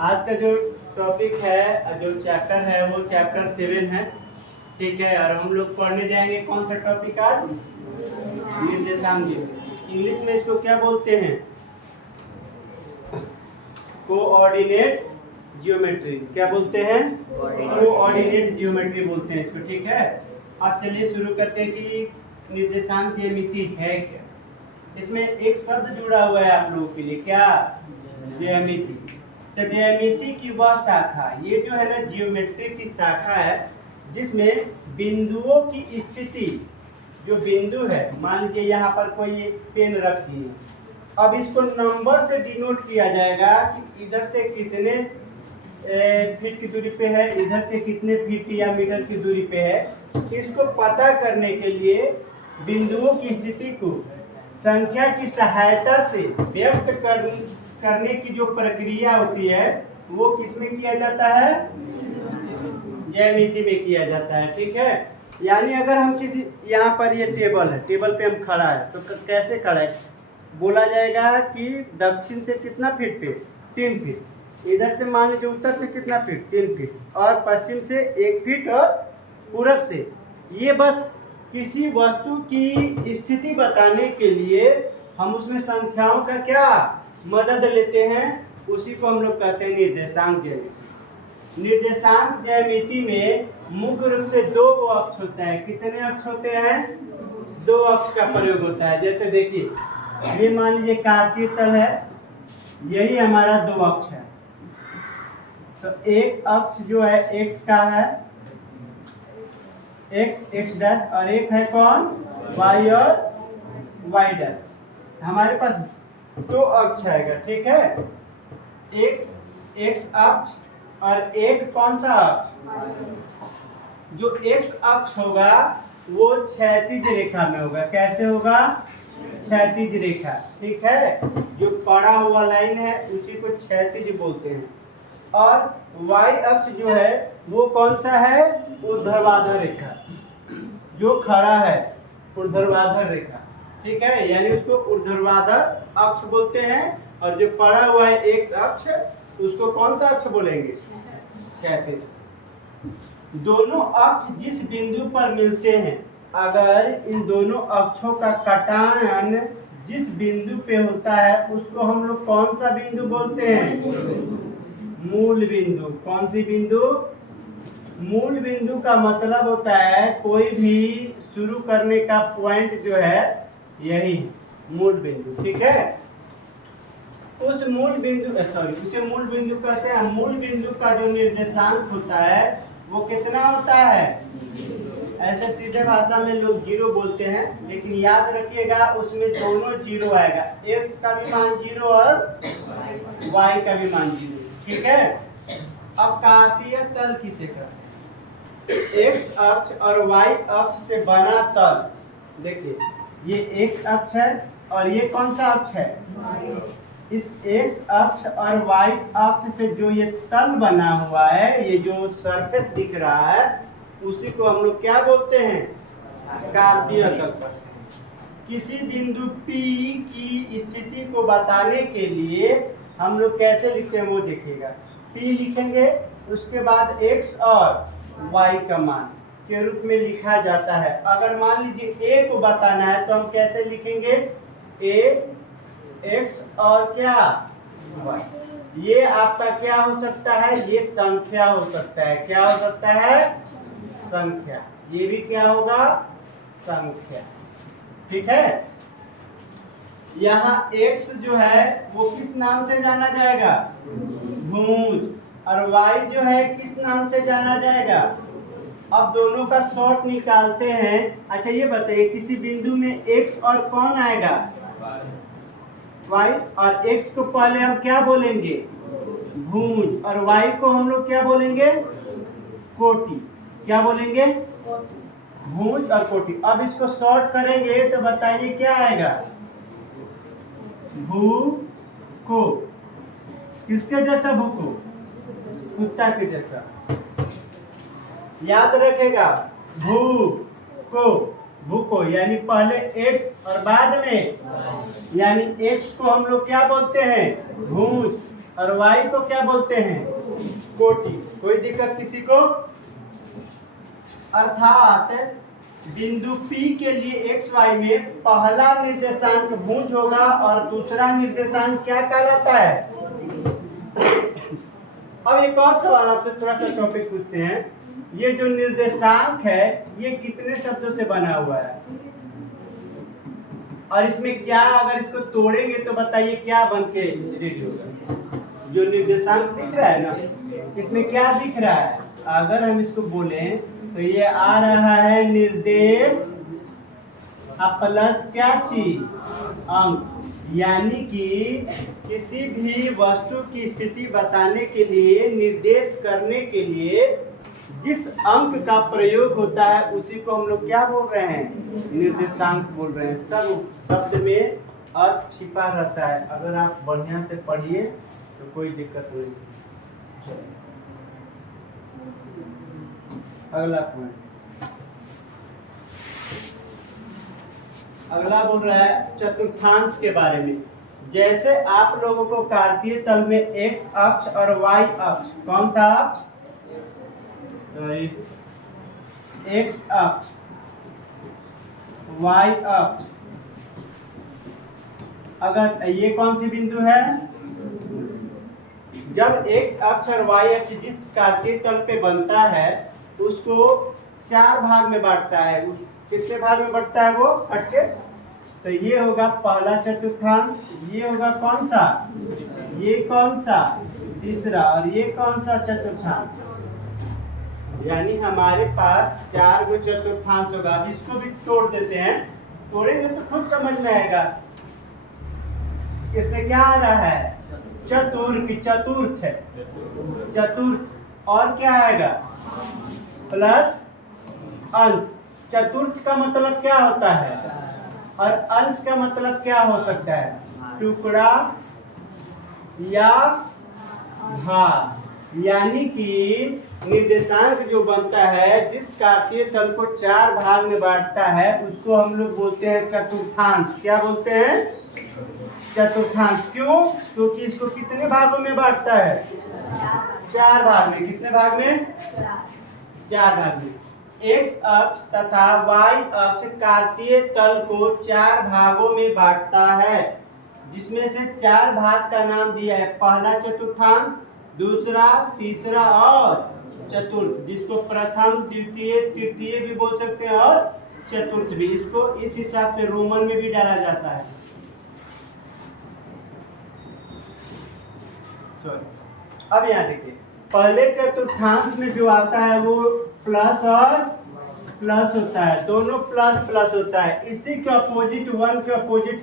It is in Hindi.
आज का जो टॉपिक है, जो चैप्टर है वो चैप्टर 7 है। ठीक है, और हम लोग पढ़ने जाएंगे कौन सा टॉपिक आज? निर्देशांक। इंग्लिश में इसको क्या बोलते हैं? Coordinate geometry. क्या बोलते हैं? कोऑर्डिनेट जियोमेट्री बोलते हैं इसको। ठीक है, अब चलिए शुरू करते हैं कि निर्देशांक की मिति है क्या। इसमें एक शब्द जुड़ा हुआ है आप लोगों के लिए, क्या? ज्यामिति। तो ज्यामिति की वह शाखा, ये जो है ना जियोमेट्री की शाखा है, जिसमें बिंदुओं की स्थिति, जो बिंदु है, मान लीजिए यहाँ पर कोई एक पेन रख दिए, अब इसको नंबर से डिनोट किया जाएगा कि इधर से कितने फीट की दूरी पे है, इधर से कितने फीट या मीटर की दूरी पे है। इसको पता करने के लिए बिंदुओं की स्थिति को संख्या की सहायता से व्यक्त करने की जो प्रक्रिया होती है वो किसमें किया जाता है? ज्यामिति में किया जाता है। ठीक है, यानी अगर हम किसी, यहाँ पर ये टेबल है, टेबल पे हम खड़ा है तो कैसे खड़ा है? बोला जाएगा कि दक्षिण से कितना फीट पे? 3 फीट। इधर से मान लीजिए उत्तर से कितना फीट? 3 फीट। और पश्चिम से 1 फीट और पूरब से। ये बस किसी वस्तु की स्थिति बताने के लिए हम उसमें संख्याओं का क्या मदद लेते हैं, उसी को हम लोग कहते हैं निर्देशांक ज्यामिति। निर्देशांक ज्यामिति में मुख्य रूप से 2 अक्ष होता है। कितने अक्ष होते हैं? 2 अक्ष का प्रयोग होता है। जैसे देखिए, ये मान लीजिए कार्तीय तल है, यही हमारा 2 अक्ष है। तो एक अक्ष जो है x का है, x डैश, और एक है कौन? y और y डैश। हमारे पास 2 अक्ष आएगा। ठीक है, एक x अक्ष और एक कौन सा अक्ष? जो x अक्ष होगा वो क्षैतिज रेखा में होगा। कैसे होगा? क्षैतिज रेखा। ठीक है, जो पड़ा हुआ लाइन है उसी को क्षैतिज बोलते हैं। और y अक्ष जो है वो कौन सा है? ऊर्ध्वाधर रेखा, जो खड़ा है, ऊर्ध्वाधर रेखा। ठीक है, यानी उसको ऊर्ध्वाधर अक्ष बोलते हैं। और जो पड़ा हुआ है x अक्ष, उसको कौन सा अक्ष बोलेंगे? क्षैतिज। दोनों अक्ष जिस बिंदु पर मिलते हैं, अगर इन दोनों अक्षों का कटान जिस बिंदु पे होता है उसको हम लोग कौन सा बिंदु बोलते हैं? मूल बिंदु। कौन सी बिंदु? मूल बिंदु का मतलब होता है कोई भी शुरू करने का पॉइंट जो है, यही मूल बिंदु। ठीक है, उस मूल बिंदु, उसे मूल बिंदु कहते हैं। मूल बिंदु का जो निर्देशांक होता है वो कितना होता है? ऐसे सीधे भाषा में लोग 0 बोलते हैं, लेकिन याद रखिएगा उसमें दोनों 0 आएगा। x का भी मान 0 और y का भी मान 0। ठीक है, अब कार्तीय तल किसे कहते हैं? x अक्ष और y अक्ष से बना तल। देखिए, ये x अक्ष है और ये कौन सा अक्ष है? इस x अक्ष और y अक्ष से जो ये तल बना हुआ है, ये जो सरफेस दिख रहा है, उसी को हम लोग क्या बोलते हैं? कार्तीय तल। किसी बिंदु P की स्थिति को बताने के लिए हम लोग कैसे लिखते हैं वो देखिएगा। P लिखेंगे, उसके बाद x और y का मान के रूप में लिखा जाता है। अगर मान लीजिए a को बताना है तो हम कैसे लिखेंगे? a x और क्या? y। ये आपका क्या हो सकता है? ये संख्या हो सकता है। क्या हो सकता है? संख्या। ये भी क्या होगा? संख्या। ठीक है, यहाँ x जो है वो किस नाम से जाना जाएगा? भुज। और y जो है किस नाम से जाना जाएगा? अब दोनों का शॉर्ट निकालते हैं। अच्छा ये बताइए, किसी बिंदु में x और कौन आएगा? y। और x को पहले हम क्या बोलेंगे? भुज। और y को हम लोग क्या बोलेंगे? कोटि। क्या बोलेंगे? भुज और कोटि। अब इसको शॉर्ट करेंगे तो बताइए क्या आएगा? भू को। किसके जैसा? भू को, कुत्ता के जैसा। याद रखेगा, भू को, भू को यानी पहले x और बाद में, यानी x को हम लोग क्या बोलते हैं? भुज, और y को क्या बोलते हैं, कोटि। कोई दिक्कत किसी को? अर्थात बिंदु P के लिए x y में पहला निर्देशांक भुज होगा और दूसरा निर्देशांक क्या कहलाता है। अब एक और सवाल आपसे थोड़ा सा टॉपिक पूछते हैं, ये जो निर्देशांक है ये कितने शब्दों से बना हुआ है, और इसमें क्या, अगर इसको तोड़ेंगे तो बताइए क्या बन के रेडी होगा। जो निर्देशांक दिख रहा है ना, इसमें क्या दिख रहा है, अगर हम इसको बोलें तो ये आ रहा है निर्देश प्लस क्या चीज, अंक। यानी कि किसी भी वस्तु की स्थिति बताने के लिए, निर्देश करने के लिए जिस अंक का प्रयोग होता है उसी को हम लोग क्या बोल रहे हैं, निर्देशांक बोल रहे हैं। सब शब्द में अर्थ छिपा रहता है, अगर आप बढ़िया से पढ़िए तो कोई दिक्कत नहीं। अगला पॉइंट, अगला बोल रहा है चतुर्थांश के बारे में। जैसे आप लोगों को कार्तीय तल में x अक्ष और y अक्ष, कौन सा अक्ष, x अक्ष, y अक्ष, अगर ये कौन सी बिंदु है, जब x अक्ष और y अक्ष जिस कार्तीय तल पे बनता है उसको 4 भाग में बांटता है। कितने भाग में बढ़ता है वो, हटके, तो ये होगा पहला चतुर्थांश, ये होगा कौन सा, ये कौन सा, तीसरा, और ये कौन सा, चतुर्थांश। यानी हमारे पास 4 गो चतुर्थांश होगा। अब इसको भी तोड़ देते हैं, तोड़ेंगे तो खुद समझ में आएगा। इसमें क्या आ रहा है, चतुर्थ, चतुर्थ है, चतुर्थ, और क्या आएगा, प्लस अंश। चतुर्थ का मतलब क्या होता है, और अंश का मतलब क्या हो सकता है, टुकड़ा या भाग। यानी कि निर्देशांक जो बनता है, जिस कार्तीय तल को 4 भाग में बांटता है, उसको हम लोग बोलते हैं चतुर्थांश। क्या बोलते हैं, चतुर्थांश। क्यों, क्योंकि इसको कितने भागों में बांटता है, 4 भाग में। कितने भाग में, 4 भाग में। x अक्ष तथा y अक्ष कार्तीय तल को 4 भागों में बांटता है, जिसमें से 4 भाग का नाम दिया है, पहला चतुर्थांश, दूसरा, तीसरा और चतुर्थ, जिसको प्रथम, द्वितीय, तृतीय भी बोल सकते हैं और चतुर्थ भी। इसको इस हिसाब से रोमन में भी डाला जाता है। अब यहाँ देखिए, पहले चतुर्थांश में जो आता है वो प्लस और प्लस होता है, दोनों प्लस प्लस होता है। इसी के अपोजिट, 1 के अपोजिट